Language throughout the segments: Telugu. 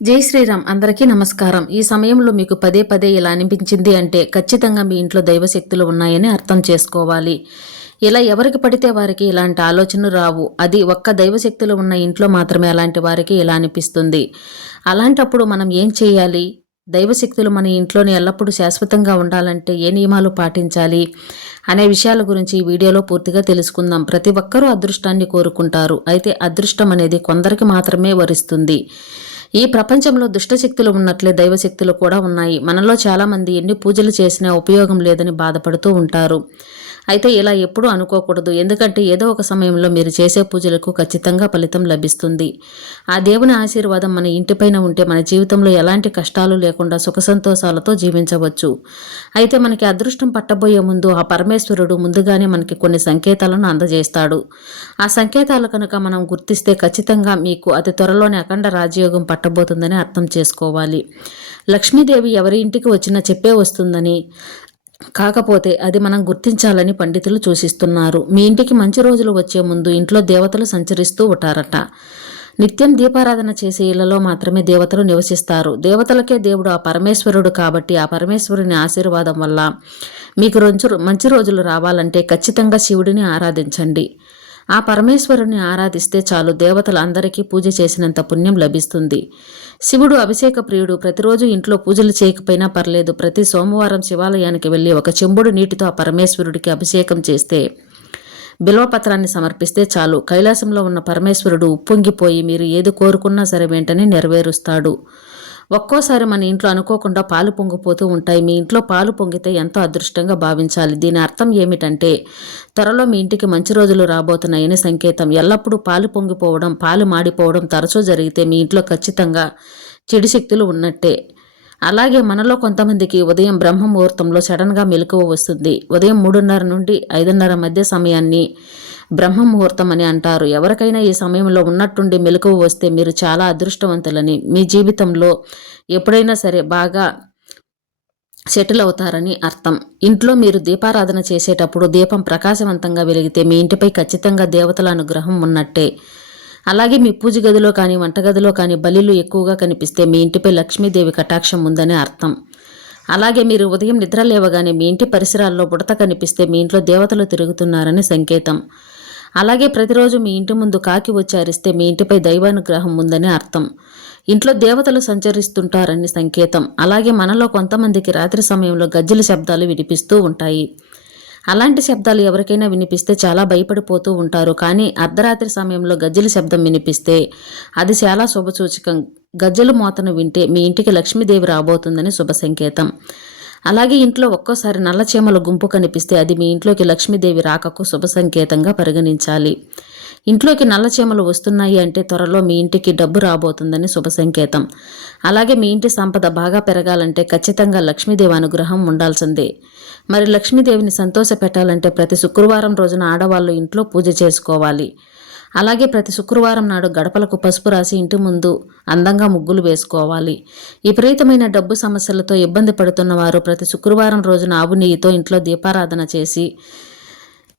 జై శ్రీరామ్ అందరికీ నమస్కారం. ఈ సమయంలో మీకు పదే పదే ఇలా అనిపించింది అంటే ఖచ్చితంగా మీ ఇంట్లో దైవశక్తులు ఉన్నాయని అర్థం చేసుకోవాలి. ఇలా ఎవరికి పడితే వారికి ఇలాంటి ఆలోచనలు రావు. అది ఒక్క దైవశక్తులు ఉన్న ఇంట్లో మాత్రమే అలాంటి వారికి ఇలా అనిపిస్తుంది. అలాంటప్పుడు మనం ఏం చేయాలి? దైవశక్తులు మన ఇంట్లోనే ఎల్లప్పుడూ శాశ్వతంగా ఉండాలంటే ఏ నియమాలు పాటించాలి? అనే విషయాల గురించి ఈ వీడియోలో పూర్తిగా తెలుసుకుందాం. ప్రతి ఒక్కరూ అదృష్టాన్ని కోరుకుంటారు. అయితే అదృష్టం అనేది కొందరికి మాత్రమే వరిస్తుంది. ఈ ప్రపంచంలో దుష్టశక్తులు ఉన్నట్లే దైవశక్తులు కూడా ఉన్నాయి. మనలో చాలామంది ఎన్ని పూజలు చేసినా ఉపయోగం లేదని బాధపడుతూ ఉంటారు. అయితే ఇలా ఎప్పుడూ అనుకోకూడదు. ఎందుకంటే ఏదో ఒక సమయంలో మీరు చేసే పూజలకు ఖచ్చితంగా ఫలితం లభిస్తుంది. ఆ దేవుని ఆశీర్వాదం మన ఇంటిపైన ఉంటే మన జీవితంలో ఎలాంటి కష్టాలు లేకుండా సుఖ సంతోషాలతో జీవించవచ్చు. అయితే మనకి అదృష్టం పట్టబోయే ముందు ఆ పరమేశ్వరుడు ముందుగానే మనకి కొన్ని సంకేతాలను అందజేస్తాడు. ఆ సంకేతాలు కనుక మనం గుర్తిస్తే ఖచ్చితంగా మీకు అతి త్వరలోనే అఖండ రాజయోగం పట్టబోతుందని అర్థం చేసుకోవాలి. లక్ష్మీదేవి ఎవరి ఇంటికి వచ్చినా చెప్పే వస్తుందని కాకపోతే అది మనం గుర్తించాలని పండితులు సూచిస్తున్నారు. మీ ఇంటికి మంచి రోజులు వచ్చే ముందు ఇంట్లో దేవతలు సంచరిస్తూ ఉంటారట. నిత్యం దీపారాధన చేసే ఇళ్ళలో మాత్రమే దేవతలు నివసిస్తారు. దేవతలకే దేవుడు ఆ పరమేశ్వరుడు కాబట్టి ఆ పరమేశ్వరుని ఆశీర్వాదం వల్ల మీకు రోజు మంచి రోజులు రావాలంటే ఖచ్చితంగా శివుడిని ఆరాధించండి. ఆ పరమేశ్వరుని ఆరాధిస్తే చాలు దేవతలందరికీ పూజ చేసినంత పుణ్యం లభిస్తుంది. శివుడు అభిషేక ప్రియుడు ప్రతిరోజు ఇంట్లో పూజలు చేయకపోయినా పర్లేదు. ప్రతి సోమవారం శివాలయానికి వెళ్ళి ఒక చెంబుడు నీటితో ఆ పరమేశ్వరుడికి అభిషేకం చేస్తే బిల్వపత్రాన్ని సమర్పిస్తే చాలు. కైలాసంలో ఉన్న పరమేశ్వరుడు ఉప్పొంగిపోయి మీరు ఏది కోరుకున్నా సరే వెంటనే నెరవేరుస్తాడు. ఒక్కోసారి మన ఇంట్లో అనుకోకుండా పాలు పొంగిపోతూ ఉంటాయి. మీ ఇంట్లో పాలు పొంగితే ఎంతో అదృష్టంగా భావించాలి. దీని అర్థం ఏమిటంటే త్వరలో మీ ఇంటికి మంచి రోజులు రాబోతున్నాయని సంకేతం. ఎల్లప్పుడూ పాలు పొంగిపోవడం పాలు మాడిపోవడం తరచూ జరిగితే మీ ఇంట్లో ఖచ్చితంగా చెడు శక్తులు ఉన్నట్టే. అలాగే మనలో కొంతమందికి ఉదయం బ్రహ్మ ముహూర్తంలో సడన్గా మెలకువ వస్తుంది. ఉదయం మూడున్నర నుండి ఐదున్నర మధ్య సమయాన్ని బ్రహ్మ ముహూర్తం అని అంటారు. ఎవరికైనా ఈ సమయంలో ఉన్నట్టుండి మెలకువ వస్తే మీరు చాలా అదృష్టవంతులని మీ జీవితంలో ఎప్పుడైనా సరే బాగా సెటిల్ అవుతారని అర్థం. ఇంట్లో మీరు దీపారాధన చేసేటప్పుడు దీపం ప్రకాశవంతంగా వెలిగితే మీ ఇంటిపై ఖచ్చితంగా దేవతల అనుగ్రహం ఉన్నట్టే. అలాగే మీ పూజ గదిలో కానీ వంటగదిలో కానీ బలిలు ఎక్కువగా కనిపిస్తే మీ ఇంటిపై లక్ష్మీదేవి కటాక్షం ఉందని అర్థం. అలాగే మీరు ఉదయం నిద్ర లేవగానే మీ ఇంటి పరిసరాల్లో బుడత కనిపిస్తే మీ ఇంట్లో దేవతలు తిరుగుతున్నారని సంకేతం. అలాగే ప్రతిరోజు మీ ఇంటి ముందు కాకి వచ్చి అరిస్తే మీ ఇంటిపై దైవానుగ్రహం ఉందని అర్థం. ఇంట్లో దేవతలు సంచరిస్తుంటారని సంకేతం. అలాగే మనలో కొంతమందికి రాత్రి సమయంలో గజ్జల శబ్దాలు వినిపిస్తూ ఉంటాయి. అలాంటి శబ్దాలు ఎవరికైనా వినిపిస్తే చాలా భయపడిపోతూ ఉంటారు. కానీ అర్ధరాత్రి సమయంలో గజ్జల శబ్దం వినిపిస్తే అది చాలా శుభసూచకం. గజ్జలు మోతను వింటే మీ ఇంటికి లక్ష్మీదేవి రాబోతుందని శుభ సంకేతం. అలాగే ఇంట్లో ఒక్కోసారి నల్లచీమల గుంపు కనిపిస్తే అది మీ ఇంట్లోకి లక్ష్మీదేవి రాకకు శుభ సంకేతంగా పరిగణించాలి. ఇంట్లోకి నల్లచీమలు వస్తున్నాయి అంటే త్వరలో మీ ఇంటికి డబ్బు రాబోతుందని శుభ సంకేతం. అలాగే మీ ఇంటి సంపద బాగా పెరగాలంటే ఖచ్చితంగా లక్ష్మీదేవి అనుగ్రహం ఉండాల్సిందే. మరి లక్ష్మీదేవిని సంతోష పెట్టాలంటే ప్రతి శుక్రవారం రోజున ఆడవాళ్ళు ఇంట్లో పూజ చేసుకోవాలి. అలాగే ప్రతి శుక్రవారం నాడు గడపలకు పసుపు రాసి ఇంటి ముందు అందంగా ముగ్గులు వేసుకోవాలి. విపరీతమైన డబ్బు సమస్యలతో ఇబ్బంది పడుతున్న వారు ప్రతి శుక్రవారం రోజున ఆవు నెయ్యితో ఇంట్లో దీపారాధన చేసి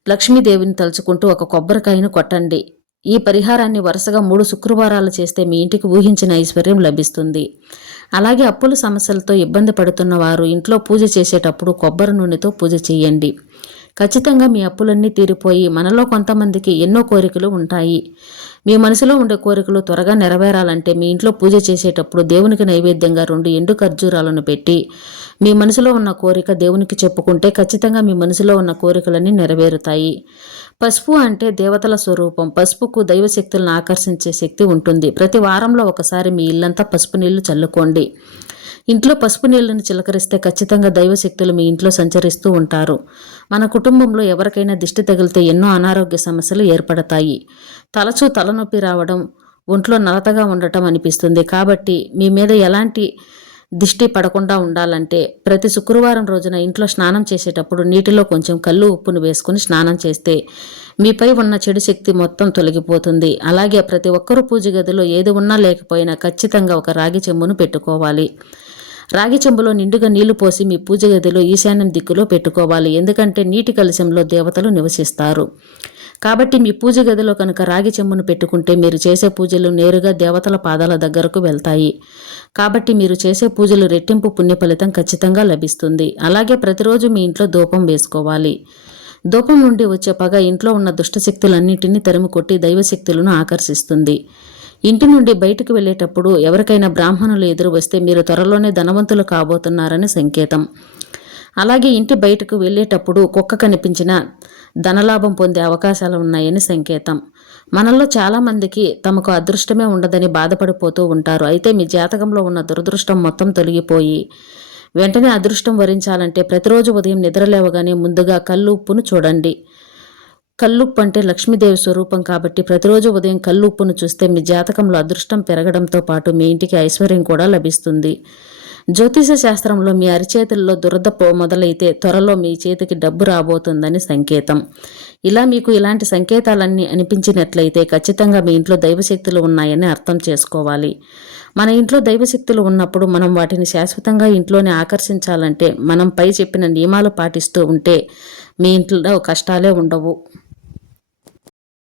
లక్ష్మీదేవిని తలుచుకుంటూ ఒక కొబ్బరికాయను కొట్టండి. ఈ పరిహారాన్ని వరుసగా మూడు శుక్రవారాలు చేస్తే మీ ఇంటికి ఊహించిన ఐశ్వర్యం లభిస్తుంది. అలాగే అప్పుల సమస్యలతో ఇబ్బంది పడుతున్న వారు ఇంట్లో పూజ చేసేటప్పుడు కొబ్బరి నూనెతో పూజ చేయండి. ఖచ్చితంగా మీ అప్పులన్నీ తీరిపోయి మనలో కొంతమందికి ఎన్నో కోరికలు ఉంటాయి. మీ మనసులో ఉండే కోరికలు త్వరగా నెరవేరాలంటే మీ ఇంట్లో పూజ చేసేటప్పుడు దేవునికి నైవేద్యంగా రెండు ఎండు ఖర్జూరాలను పెట్టి మీ మనసులో ఉన్న కోరిక దేవునికి చెప్పుకుంటే ఖచ్చితంగా మీ మనసులో ఉన్న కోరికలన్నీ నెరవేరుతాయి. పసుపు అంటే దేవతల స్వరూపం. పసుపుకు దైవశక్తులను ఆకర్షించే శక్తి ఉంటుంది. ప్రతి వారంలో ఒకసారి మీ ఇల్లంతా పసుపు నీళ్ళు చల్లుకోండి. ఇంట్లో పసుపు నీళ్ళను చిలకరిస్తే ఖచ్చితంగా దైవశక్తులు మీ ఇంట్లో సంచరిస్తూ ఉంటారు. మన కుటుంబంలో ఎవరికైనా దిష్టి తగిలితే ఎన్నో అనారోగ్య సమస్యలు ఏర్పడతాయి. తలచూ తలనొప్పి రావడం ఒంట్లో నలతగా ఉండటం అనిపిస్తుంది. కాబట్టి మీ మీద ఎలాంటి దిష్టి పడకుండా ఉండాలంటే ప్రతి శుక్రవారం రోజున ఇంట్లో స్నానం చేసేటప్పుడు నీటిలో కొంచెం కళ్ళు ఉప్పును వేసుకుని స్నానం చేస్తే మీపై ఉన్న చెడు శక్తి మొత్తం తొలగిపోతుంది. అలాగే ప్రతి ఒక్కరూ పూజ గదిలో ఏది ఉన్నా లేకపోయినా ఖచ్చితంగా ఒక రాగి చెంబును పెట్టుకోవాలి. రాగి చెంబులో నిండుగా నీళ్ళు పోసి మీ పూజ గదిలో ఈశాన్యం దిక్కులో పెట్టుకోవాలి. ఎందుకంటే నీటి కలశంలో దేవతలు నివసిస్తారు. కాబట్టి మీ పూజ గదిలో కనుక రాగి చెంబును పెట్టుకుంటే మీరు చేసే పూజలు నేరుగా దేవతల పాదాల దగ్గరకు వెళ్తాయి. కాబట్టి మీరు చేసే పూజలు రెట్టింపు పుణ్య ఫలితం ఖచ్చితంగా లభిస్తుంది. అలాగే ప్రతిరోజు మీ ఇంట్లో ధూపం వేసుకోవాలి. ధూపం నుండి వచ్చే పగ ఇంట్లో ఉన్న దుష్టశక్తులన్నింటినీ తరిమి కొట్టి దైవశక్తులను ఆకర్షిస్తుంది. ఇంటి నుండి బయటకు వెళ్ళేటప్పుడు ఎవరికైనా బ్రాహ్మణులు ఎదురు వస్తే మీరు త్వరలోనే ధనవంతులు కాబోతున్నారని సంకేతం. అలాగే ఇంటి బయటకు వెళ్ళేటప్పుడు కుక్క కనిపించిన ధనలాభం పొందే అవకాశాలు ఉన్నాయని సంకేతం. మనలో చాలామందికి తమకు అదృష్టమే ఉండదని బాధపడిపోతూ ఉంటారు. అయితే మీ జాతకంలో ఉన్న దురదృష్టం మొత్తం తొలగిపోయి వెంటనే అదృష్టం వరించాలంటే ప్రతిరోజు ఉదయం నిద్రలేవగానే ముందుగా కల్లుప్పును చూడండి. కల్లుప్పు అంటే లక్ష్మీదేవి స్వరూపం కాబట్టి ప్రతిరోజు ఉదయం కల్లుప్పును చూస్తే మీ జాతకంలో అదృష్టం పెరగడంతో పాటు మీ ఇంటికి ఐశ్వర్యం కూడా లభిస్తుంది. జ్యోతిష శాస్త్రంలో మీ అరిచేతుల్లో దురదపో మొదలైతే త్వరలో మీ చేతికి డబ్బు రాబోతుందని సంకేతం. ఇలా మీకు ఇలాంటి సంకేతాలన్నీ అనిపించినట్లయితే ఖచ్చితంగా మీ ఇంట్లో దైవశక్తులు ఉన్నాయని అర్థం చేసుకోవాలి. మన ఇంట్లో దైవశక్తులు ఉన్నప్పుడు మనం వాటిని శాశ్వతంగా ఇంట్లోనే ఆకర్షించాలంటే మనం పై చెప్పిన నియమాలు పాటిస్తూ ఉంటే మీ ఇంట్లో కష్టాలే ఉండవు.